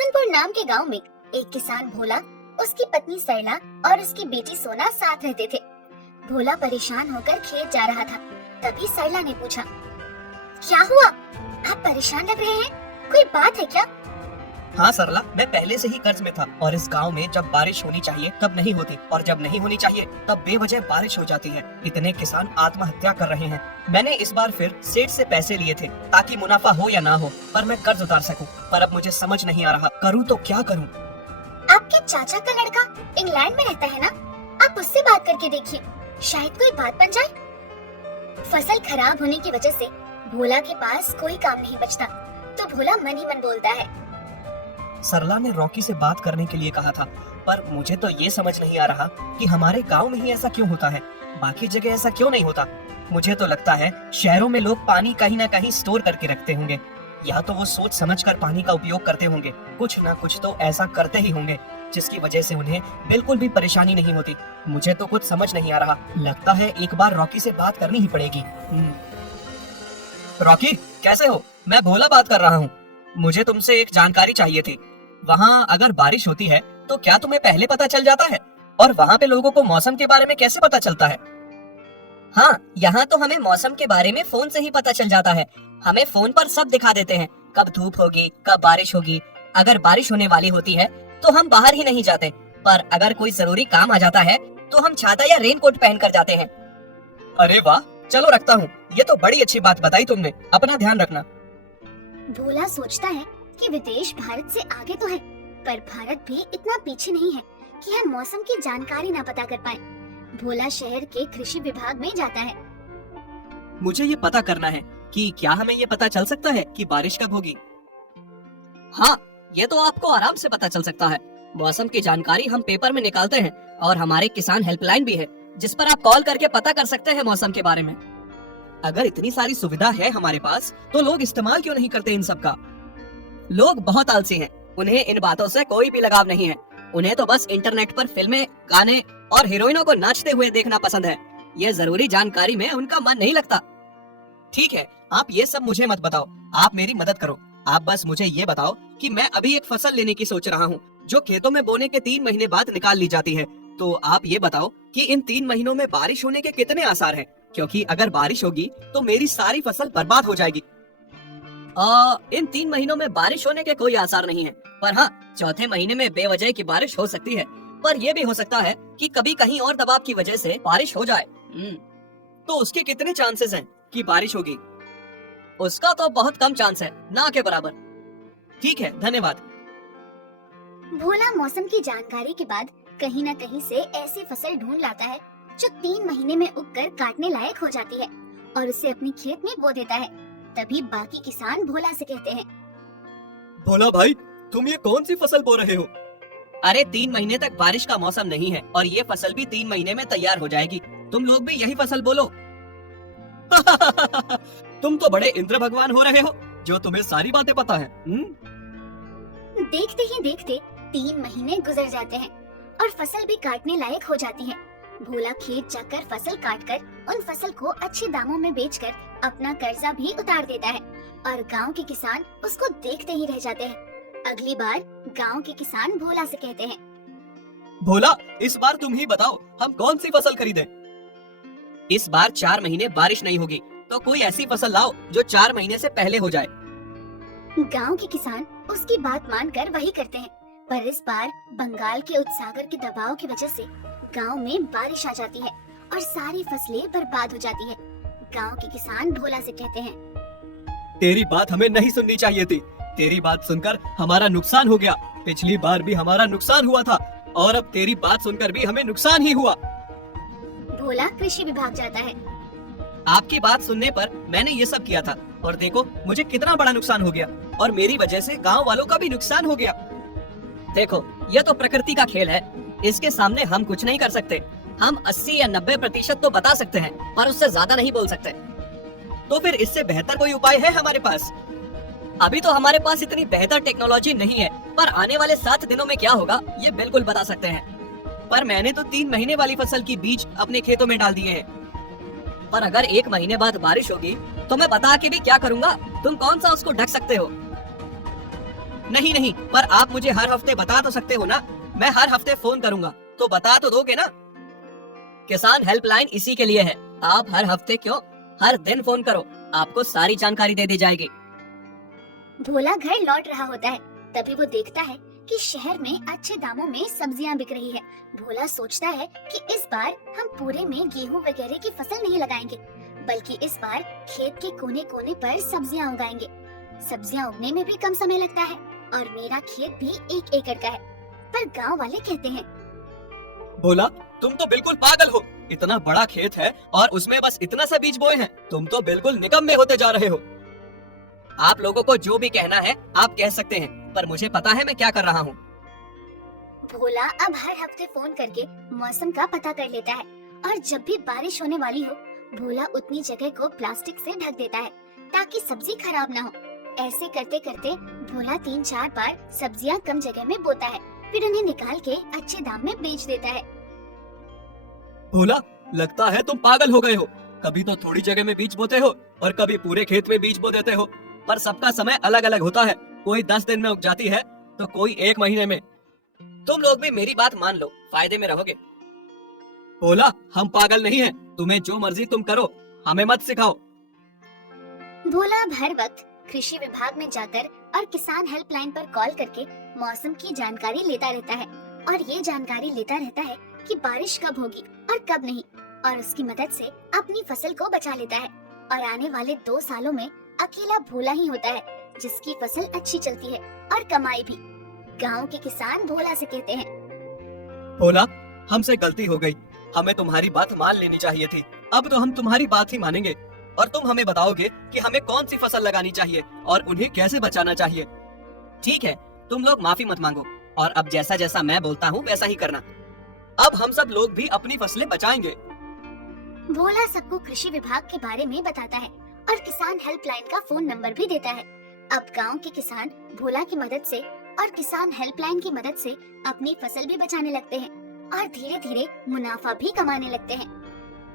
हसनपुर नाम के गांव में एक किसान भोला, उसकी पत्नी सरला और उसकी बेटी सोना साथ रहते थे। भोला परेशान होकर खेत जा रहा था। तभी सरला ने पूछा, क्या हुआ? आप परेशान लग रहे हैं, कोई बात है क्या? हाँ सरला, मैं पहले से ही कर्ज में था और इस गांव में जब बारिश होनी चाहिए तब नहीं होती और जब नहीं होनी चाहिए तब बेवजह बारिश हो जाती है। इतने किसान आत्महत्या कर रहे हैं। मैंने इस बार फिर सेठ से पैसे लिए थे ताकि मुनाफा हो या ना हो पर मैं कर्ज उतार सकूं। पर अब मुझे समझ नहीं आ रहा, करूँ तो क्या करूँ? आपके चाचा का लड़का इंग्लैंड में रहता है ना, आप उससे बात करके देखिए, शायद कोई बात बन जाए। फसल खराब होने की वजह से भोला के पास कोई काम नहीं बचता, तो भोला मन ही मन बोलता है। सरला ने रॉकी से बात करने के लिए कहा था, पर मुझे तो ये समझ नहीं आ रहा कि हमारे गांव में ही ऐसा क्यों होता है, बाकी जगह ऐसा क्यों नहीं होता। मुझे तो लगता है शहरों में लोग पानी कहीं ना कहीं स्टोर करके रखते होंगे, या तो वो सोच समझकर पानी का उपयोग करते होंगे। कुछ ना कुछ तो ऐसा करते ही होंगे जिसकी वजह से उन्हें बिल्कुल भी परेशानी नहीं होती। मुझे तो कुछ समझ नहीं आ रहा, लगता है एक बार रॉकी से बात करनी ही पड़ेगी। रॉकी, कैसे हो? मैं भोला बात कर रहा हूँ। मुझे तुमसे एक जानकारी चाहिए थी। वहाँ अगर बारिश होती है तो क्या तुम्हें पहले पता चल जाता है? और वहाँ पे लोगों को मौसम के बारे में कैसे पता चलता है? हाँ, यहाँ तो हमें मौसम के बारे में फोन से ही पता चल जाता है। हमें फोन पर सब दिखा देते हैं, कब धूप होगी, कब बारिश होगी। अगर बारिश होने वाली होती है तो हम बाहर ही नहीं जाते, पर अगर कोई जरूरी काम आ जाता है तो हम छाता या रेनकोट पहन कर जाते हैं। अरे वाह, चलो रखता हूँ। ये तो बड़ी अच्छी बात बताई तुमने। अपना ध्यान रखना। भोला सोचता है कि विदेश भारत से आगे तो है, पर भारत भी इतना पीछे नहीं है कि हम मौसम की जानकारी ना पता कर पाए। भोला शहर के कृषि विभाग में जाता है। मुझे ये पता करना है कि क्या हमें ये पता चल सकता है कि बारिश कब होगी? हाँ, ये तो आपको आराम से पता चल सकता है। मौसम की जानकारी हम पेपर में निकालते हैं और हमारे किसान हेल्पलाइन भी है जिस पर आप कॉल करके पता कर सकते हैं मौसम के बारे में। अगर इतनी सारी सुविधा है हमारे पास तो लोग इस्तेमाल क्यों नहीं करते इन सब का? लोग बहुत आलसी हैं, उन्हें इन बातों से कोई भी लगाव नहीं है। उन्हें तो बस इंटरनेट पर फिल्में, गाने और हीरोइनों को नाचते हुए देखना पसंद है। ये जरूरी जानकारी में उनका मन नहीं लगता। ठीक है, आप ये सब मुझे मत बताओ, आप मेरी मदद करो। आप बस मुझे ये बताओ कि मैं अभी एक फसल लेने की सोच रहा हूँ जो खेतों में बोने के 3 महीने बाद निकाल ली जाती है। तो आप ये बताओ कि इन 3 महीनों में बारिश होने के कितने आसार हैं? क्योंकि अगर बारिश होगी तो मेरी सारी फसल बर्बाद हो जाएगी। इन 3 महीनों में बारिश होने के कोई आसार नहीं है, पर हाँ, चौथे महीने में बेवजह की बारिश हो सकती है। पर यह भी हो सकता है कि कभी कहीं और दबाव की वजह से बारिश हो जाए। तो उसके कितने चांसेस हैं कि बारिश होगी? उसका तो बहुत कम चांस है, ना के बराबर। ठीक है, धन्यवाद। भोला मौसम की जानकारी के बाद कहीं न कहीं से ऐसी फसल ढूंढ लाता है जो 3 महीने में उगकर काटने लायक हो जाती है और उसे अपने खेत में बो देता है। तभी बाकी किसान भोला से कहते हैं, भोला भाई, तुम ये कौन सी फसल बो रहे हो? अरे 3 महीने तक बारिश का मौसम नहीं है और ये फसल भी 3 महीने में तैयार हो जाएगी। तुम लोग भी यही फसल बोलो। तुम तो बड़े इंद्र भगवान हो रहे हो जो तुम्हें सारी बातें पता है। देखते ही देखते 3 महीने गुजर जाते हैं और फसल भी काटने लायक हो जाती है। भोला खेत जाकर फसल काटकर उन फसल को अच्छे दामों में बेचकर अपना कर्जा भी उतार देता है और गांव के किसान उसको देखते ही रह जाते हैं। अगली बार गांव के किसान भोला से कहते हैं, भोला, इस बार तुम ही बताओ, हम कौन सी फसल खरीदें? इस बार 4 महीने बारिश नहीं होगी, तो कोई ऐसी फसल लाओ जो 4 महीने से पहले हो जाए। गांव के किसान उसकी बात मानकर वही करते हैं, पर इस बार बंगाल के उपसागर के दबाव की वजह से गांव में बारिश आ जाती है और सारी फसलें बर्बाद हो जाती है। गांव के किसान भोला से कहते हैं, तेरी बात हमें नहीं सुननी चाहिए थी। तेरी बात सुनकर हमारा नुकसान हो गया। पिछली बार भी हमारा नुकसान हुआ था और अब तेरी बात सुनकर भी हमें नुकसान ही हुआ। भोला कृषि विभाग जाता है। आपकी बात सुनने पर मैंने ये सब किया था और देखो मुझे कितना बड़ा नुकसान हो गया और मेरी वजह से गांव वालों का भी नुकसान हो गया। देखो, ये तो प्रकृति का खेल है, इसके सामने हम कुछ नहीं कर सकते। हम 80 या 90% तो बता सकते हैं, पर उससे ज्यादा नहीं बोल सकते। तो फिर इससे बेहतर कोई उपाय है हमारे पास? अभी तो हमारे पास इतनी बेहतर टेक्नोलॉजी नहीं है, पर आने वाले 7 दिनों में क्या होगा ये बिल्कुल बता सकते हैं। पर मैंने तो 3 महीने वाली फसल की बीज अपने खेतों में डाल दिए हैं। पर अगर 1 महीने बाद बारिश होगी तो मैं बता के भी क्या करूँगा? तुम कौन सा उसको ढक सकते हो? नहीं नहीं, पर आप मुझे हर हफ्ते बता तो सकते हो ना। मैं हर हफ्ते फोन करूंगा, तो बता तो दोगे ना। किसान हेल्पलाइन इसी के लिए है। आप हर हफ्ते क्यों, हर दिन फोन करो, आपको सारी जानकारी दे दी जाएगी। भोला घर लौट रहा होता है, तभी वो देखता है कि शहर में अच्छे दामों में सब्जियां बिक रही है। भोला सोचता है कि इस बार हम पूरे में गेहूं वगैरह की फसल नहीं लगाएंगे, बल्कि इस बार खेत के कोने कोने पर सब्जियां उगाएंगे। सब्जियां उगने में भी कम समय लगता है और मेरा खेत भी 1 एकड़ का है। पर गांव वाले कहते हैं, भोला तुम तो बिल्कुल पागल हो, इतना बड़ा खेत है और उसमें बस इतना सा बीज बोए हैं, तुम तो बिल्कुल निकम्मे होते जा रहे हो। आप लोगों को जो भी कहना है आप कह सकते हैं, पर मुझे पता है मैं क्या कर रहा हूँ। भोला अब हर हफ्ते फोन करके मौसम का पता कर लेता है और जब भी बारिश होने वाली हो, भोला उतनी जगह को प्लास्टिक से ढक देता है ताकि सब्जी खराब ना हो। ऐसे करते करते भोला 3-4 बार सब्जियां कम जगह में बोता है, फिर उन्हें निकाल के अच्छे दाम में बेच देता है। भोला लगता है तुम पागल हो गए हो, कभी तो थोड़ी जगह में बीज बोते हो और कभी पूरे खेत में बीज बो देते हो, पर सबका समय अलग अलग होता है। कोई 10 दिन में उग जाती है तो कोई 1 महीने में। तुम लोग भी मेरी बात मान लो, फायदे में रहोगे। भोला हम पागल नहीं हैं, तुम्हें जो मर्जी तुम करो, हमें मत सिखाओ। भोला अब हर वक्त कृषि विभाग में जाकर और किसान हेल्पलाइन पर कॉल करके मौसम की जानकारी लेता रहता है और ये जानकारी लेता रहता है कि बारिश कब होगी और कब नहीं, और उसकी मदद से अपनी फसल को बचा लेता है। और आने वाले 2 सालों में अकेला भोला ही होता है जिसकी फसल अच्छी चलती है और कमाई भी। गांव के किसान भोला से कहते हैं, भोला हमसे गलती हो गई, हमें तुम्हारी बात मान लेनी चाहिए थी। अब तो हम तुम्हारी बात ही मानेंगे और तुम हमें बताओगे कि हमें कौन सी फसल लगानी चाहिए और उन्हें कैसे बचाना चाहिए। ठीक है, तुम लोग माफी मत मांगो और अब जैसा जैसा मैं बोलता हूँ वैसा ही करना। अब हम सब लोग भी अपनी फसलें बचाएंगे। भोला सबको कृषि विभाग के बारे में बताता है और किसान हेल्पलाइन का फोन नंबर भी देता है। अब गांव के किसान भोला की मदद से और किसान हेल्पलाइन की मदद से अपनी फसल भी बचाने लगते हैं और धीरे धीरे मुनाफा भी कमाने लगते हैं।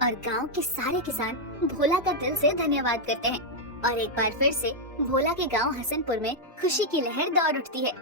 और गांव के सारे किसान भोला का दिल से धन्यवाद करते हैं और एक बार फिर से भोला के गांव हसनपुर में खुशी की लहर दौड़ उठती है।